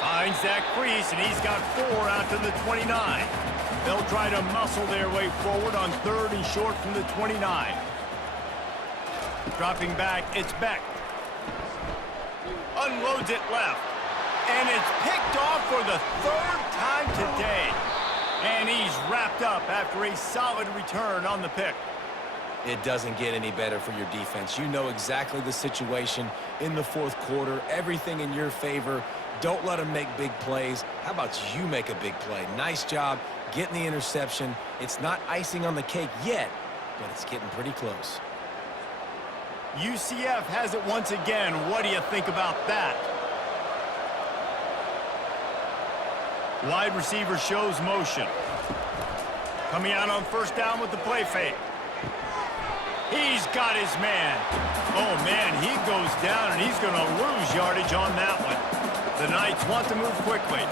Finds that crease, and he's got 4 out to the 29. They'll try to muscle their way forward on 3rd and short from the 29. Dropping back, it's Beck. Unloads it left. And it's picked off for the 3rd time today. And he's wrapped up after a solid return on the pick. It doesn't get any better for your defense. You know exactly the situation in the 4th quarter. Everything in your favor. Don't let them make big plays. How about you make a big play? Nice job getting the interception. It's not icing on the cake yet, but it's getting pretty close. UCF has it once again. What do you think about that? Wide receiver shows motion. Coming out on 1st down with the play fake. He's got his man. Oh, man, he goes down, and he's going to lose yardage on that one. The Knights want to move quickly.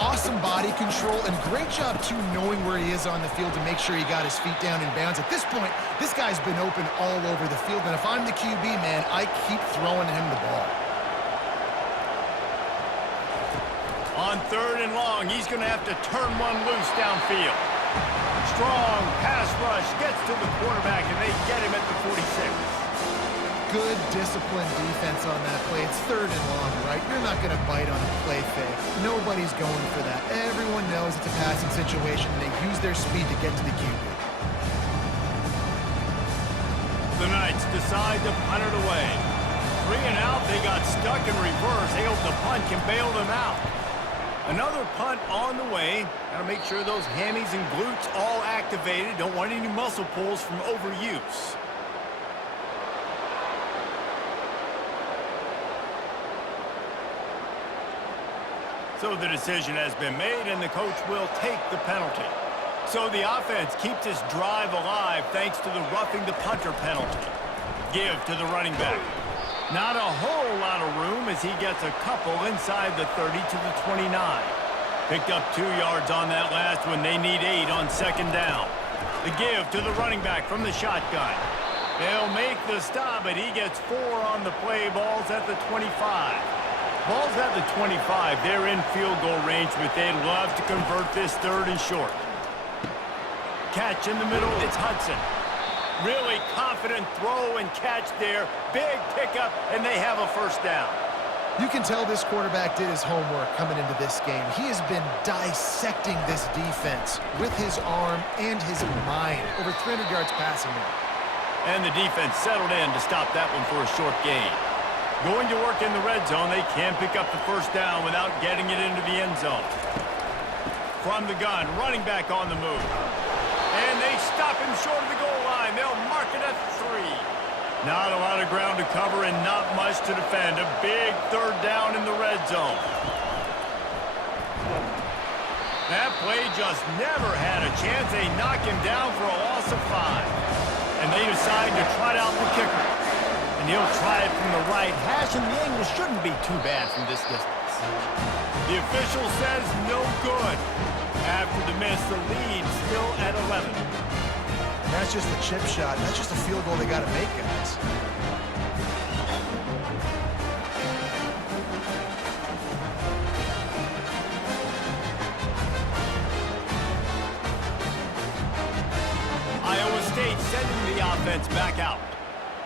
Awesome body control, and great job, too, knowing where he is on the field to make sure he got his feet down in bounds. At this point, this guy's been open all over the field, and if I'm the QB, man, I keep throwing him the ball. On 3rd and long, he's going to have to turn one loose downfield. Strong pass rush gets to the quarterback, and they get him at the 46. Good disciplined defense on that play. It's 3rd and long, right? You're not going to bite on a play fake. Nobody's going for that. Everyone knows it's a passing situation, and they use their speed to get to the QB. The Knights decide to punt it away. 3 and out, they got stuck in reverse. They hope the punt can bail them out. Another punt on the way. Got to make sure those hammies and glutes all activated. Don't want any muscle pulls from overuse. So the decision has been made, and the coach will take the penalty. So the offense keeps this drive alive thanks to the roughing the punter penalty. Give to the running back. Not a whole lot of room as he gets a couple inside the 30 to the 29. Picked up 2 yards on that last one. They need 8 on 2nd down. The give to the running back from the shotgun. They'll make the stop, but he gets 4 on the play. Ball's at the 25. Ball's at the 25. They're in field goal range, but they'd love to convert this 3rd and short. Catch in the middle. It's Hudson. Really confident throw and catch there. Big pickup, and they have a 1st down. You can tell this quarterback did his homework coming into this game. He has been dissecting this defense with his arm and his mind. Over 300 yards passing there. And the defense settled in to stop that one for a short gain. Going to work in the red zone. They can pick up the 1st down without getting it into the end zone. From the gun, running back on the move. And they stop him short of the goal line. They'll mark it at 3. Not a lot of ground to cover and not much to defend. A big 3rd down in the red zone. That play just never had a chance. They knock him down for a loss of 5. And they decide to trot out the kicker. And he'll try it from the right hash, and the angle shouldn't be too bad from this distance. The official says no good. After the miss, the lead still at 11. And that's just a chip shot. That's just a field goal they got to make, guys. Iowa State sending the offense back out.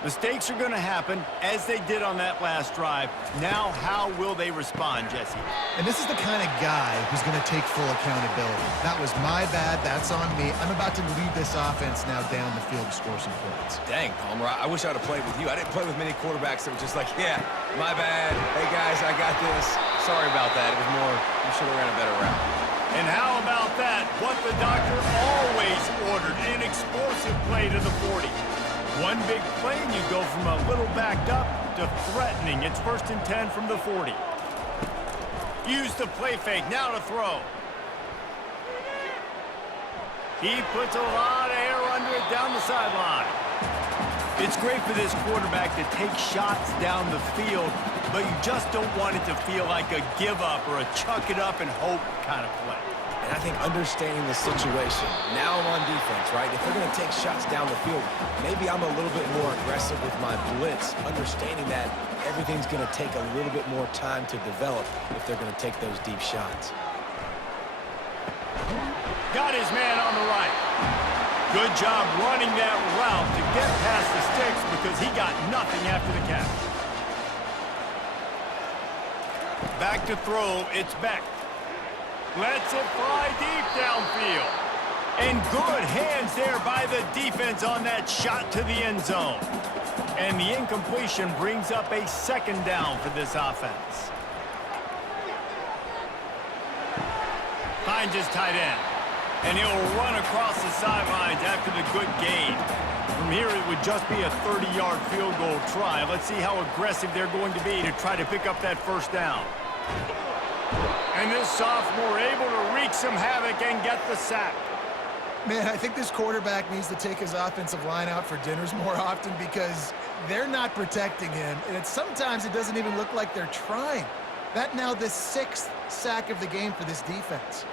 Mistakes are going to happen, as they did on that last drive. Now, how will they respond, Jesse? And this is the kind of guy who's going to take full accountability. That was my bad. That's on me. I'm about to lead this offense now down the field to score some points. Dang, Palmer, I wish I would have played with you. I didn't play with many quarterbacks that were just like, yeah, my bad. Hey, guys, I got this. Sorry about that. It was more, you should have ran a better route. And how about that? What the doctor always ordered, an explosive play to the 40. One big play and you go from a little backed up to threatening. It's 1st and 10 from the 40. Use the play fake, now to throw. He puts a lot of air under it down the sideline. It's great for this quarterback to take shots down the field, but you just don't want it to feel like a give up or a chuck it up and hope kind of play. And I think understanding the situation, now I'm on defense, right? If they're going to take shots down the field, maybe I'm a little bit more aggressive with my blitz, understanding that everything's going to take a little bit more time to develop if they're going to take those deep shots. Got his man on the right. Good job running that route to get past the sticks because he got nothing after the catch. Back to throw, it's Beck. Lets it fly deep downfield. And good hands there by the defense on that shot to the end zone. And the incompletion brings up a 2nd down for this offense. Finds his tight end. And he'll run across the sidelines after the good gain. From here, it would just be a 30-yard field goal try. Let's see how aggressive they're going to be to try to pick up that 1st down. And this sophomore able to wreak some havoc and get the sack. Man, I think this quarterback needs to take his offensive line out for dinners more often because they're not protecting him. And sometimes it doesn't even look like they're trying. That now the 6th sack of the game for this defense.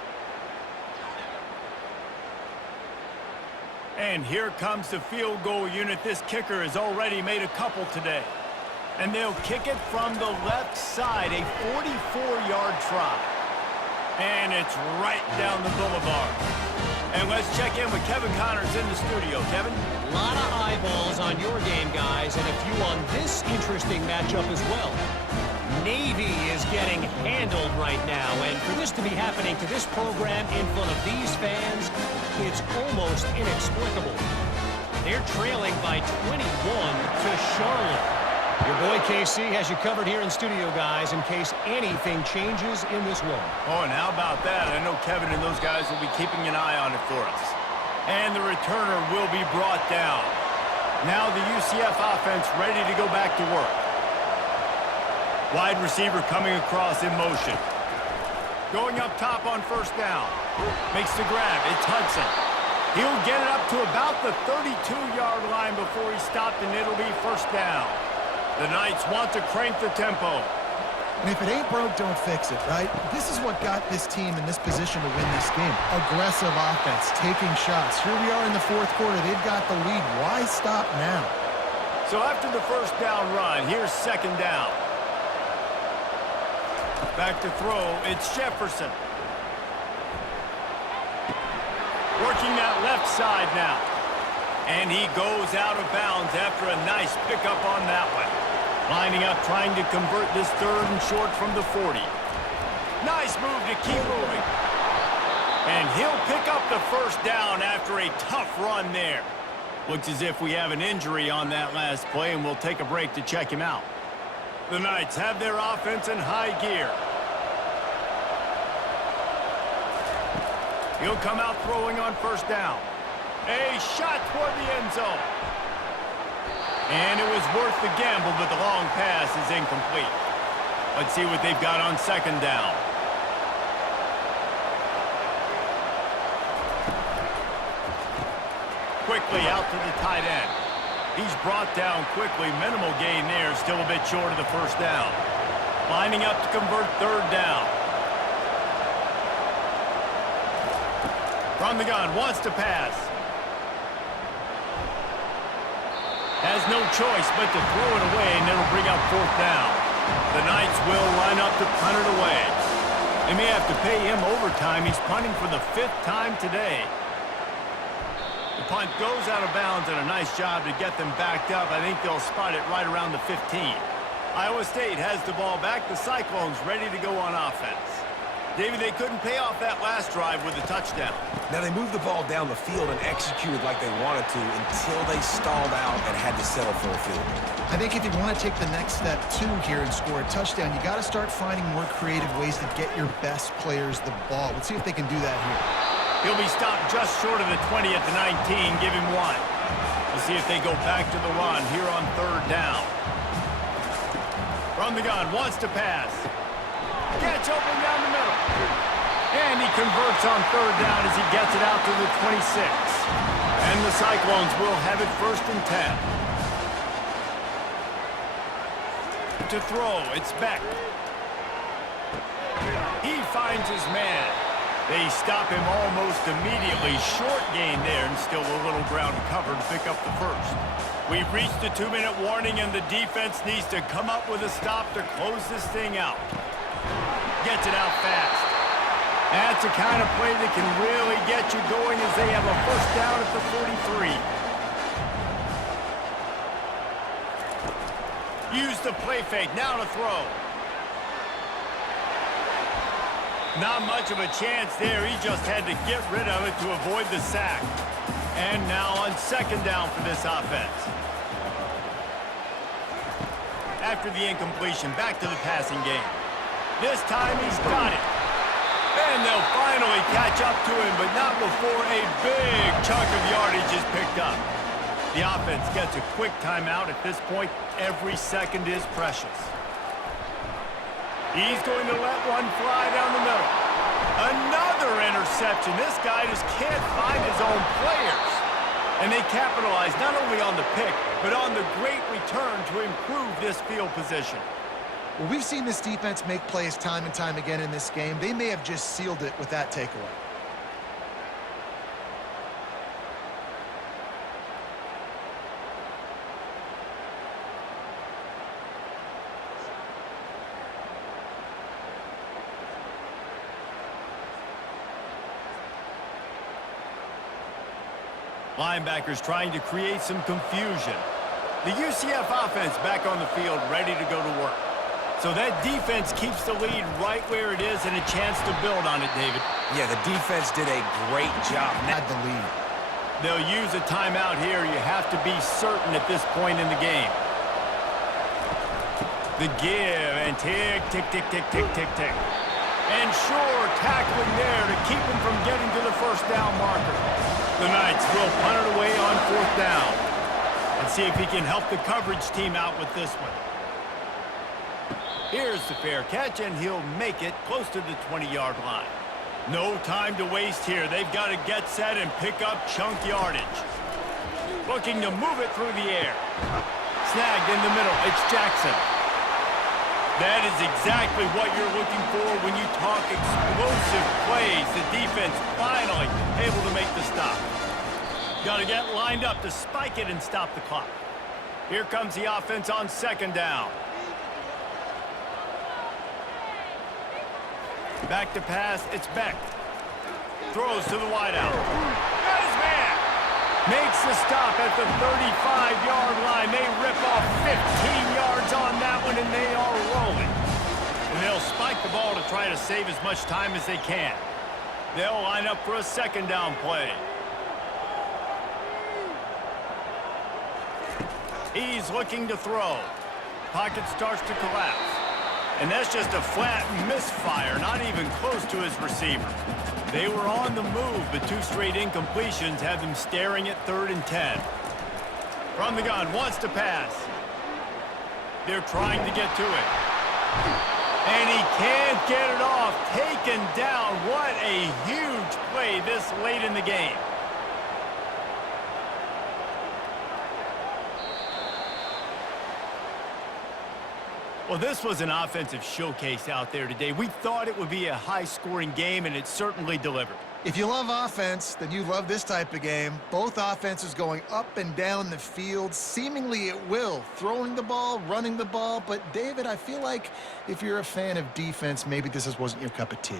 And here comes the field goal unit. This kicker has already made a couple today. And they'll kick it from the left side, a 44-yard try. And it's right down the boulevard. And let's check in with Kevin Connors in the studio. Kevin? A lot of eyeballs on your game, guys, and a few on this interesting matchup as well. Navy is getting handled right now, and for this to be happening to this program in front of these fans, it's almost inexplicable. They're trailing by 21 to Charlotte. Your boy KC has you covered here in studio, guys, in case anything changes in this one. Oh, and how about that? I know Kevin and those guys will be keeping an eye on it for us. And the returner will be brought down. Now the UCF offense ready to go back to work. Wide receiver coming across in motion. Going up top on 1st down. Makes the grab. It's Hudson. He'll get it up to about the 32-yard line before he stopped, and it'll be 1st down. The Knights want to crank the tempo. And if it ain't broke, don't fix it, right? This is what got this team in this position to win this game. Aggressive offense, taking shots. Here we are in the 4th quarter. They've got the lead. Why stop now? So after the 1st down run, here's 2nd down. Back to throw, it's Jefferson. Working that left side now. And he goes out of bounds after a nice pickup on that one. Lining up, trying to convert this 3rd and short from the 40. Nice move to keep moving. And he'll pick up the 1st down after a tough run there. Looks as if we have an injury on that last play, and we'll take a break to check him out. The Knights have their offense in high gear. He'll come out throwing on 1st down. A shot toward the end zone. And it was worth the gamble, but the long pass is incomplete. Let's see what they've got on 2nd down. Quickly out to the tight end. He's brought down quickly. Minimal gain there. Still a bit short of the 1st down. Lining up to convert 3rd down. From the gun. Wants to pass. Has no choice but to throw it away, and it'll bring up 4th down. The Knights will line up to punt it away. They may have to pay him overtime. He's punting for the 5th time today. The punt goes out of bounds, and a nice job to get them backed up. I think they'll spot it right around the 15. Iowa State has the ball back. The Cyclones ready to go on offense. David, they couldn't pay off that last drive with a touchdown. Now, they moved the ball down the field and executed like they wanted to until they stalled out and had to settle for a field goal. I think if you want to take the next step, too, here and score a touchdown, you got to start finding more creative ways to get your best players the ball. Let's see if they can do that here. He'll be stopped just short of the 20 at the 19. Give him 1. We'll see if they go back to the run here on 3rd down. From the gun, wants to pass. Catch open down the middle. And he converts on 3rd down as he gets it out to the 26. And the Cyclones will have it 1st and 10. To throw, it's Beck. He finds his man. They stop him almost immediately. Short gain there and still a little ground to cover to pick up the 1st. We've reached the 2-minute warning and the defense needs to come up with a stop to close this thing out. Gets it out fast. That's the kind of play that can really get you going as they have a 1st down at the 43. Use the play fake, now to throw. Not much of a chance there. He just had to get rid of it to avoid the sack. And now on 2nd down for this offense. After the incompletion, back to the passing game. This time he's got it. And they'll finally catch up to him, but not before a big chunk of yardage is picked up. The offense gets a quick timeout. At this point, every second is precious. He's going to let one fly down the middle. Another interception. This guy just can't find his own players. And they capitalize not only on the pick, but on the great return to improve this field position. Well, we've seen this defense make plays time and time again in this game. They may have just sealed it with that takeaway. Linebackers trying to create some confusion. The UCF offense back on the field, ready to go to work. So that defense keeps the lead right where it is and a chance to build on it, David. Yeah, the defense did a great job. Had the lead. They'll use a timeout here. You have to be certain at this point in the game. The give and tick, tick, tick, tick, tick, tick, tick. And sure, tackling there to keep him from getting to the 1st down marker. The Knights will punt it away on 4th down. And see if he can help the coverage team out with this one. Here's the fair catch, and he'll make it close to the 20-yard line. No time to waste here. They've got to get set and pick up chunk yardage. Looking to move it through the air. Snagged in the middle. It's Jackson. That is exactly what you're looking for when you talk explosive plays. The defense finally able to make the stop. Got to get lined up to spike it and stop the clock. Here comes the offense on 2nd down. Back to pass, it's Beck. Throws to the wideout. Got his man. Makes the stop at the 35-yard line. They rip off 15 yards on that one, and they are rolling. And they'll spike the ball to try to save as much time as they can. They'll line up for a 2nd down play. He's looking to throw. Pocket starts to collapse. And that's just a flat misfire, not even close to his receiver. They were on the move, but 2 straight incompletions have them staring at 3rd and 10. From the gun, wants to pass. They're trying to get to it. And he can't get it off. Taken down. What a huge play this late in the game. Well, this was an offensive showcase out there today. We thought it would be a high-scoring game, and it certainly delivered. If you love offense, then you love this type of game. Both offenses going up and down the field, seemingly at will, throwing the ball, running the ball. But, David, I feel like if you're a fan of defense, maybe this wasn't your cup of tea.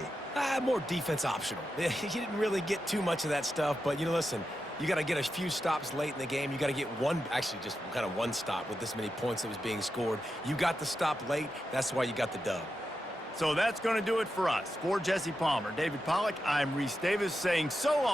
More defense optional. You didn't really get too much of that stuff, but, listen, you got to get a few stops late in the game. You got to get just kind of one stop with this many points that was being scored. You got the stop late. That's why you got the dub. So that's going to do it for us. For Jesse Palmer, David Pollack, I'm Reese Davis saying so long.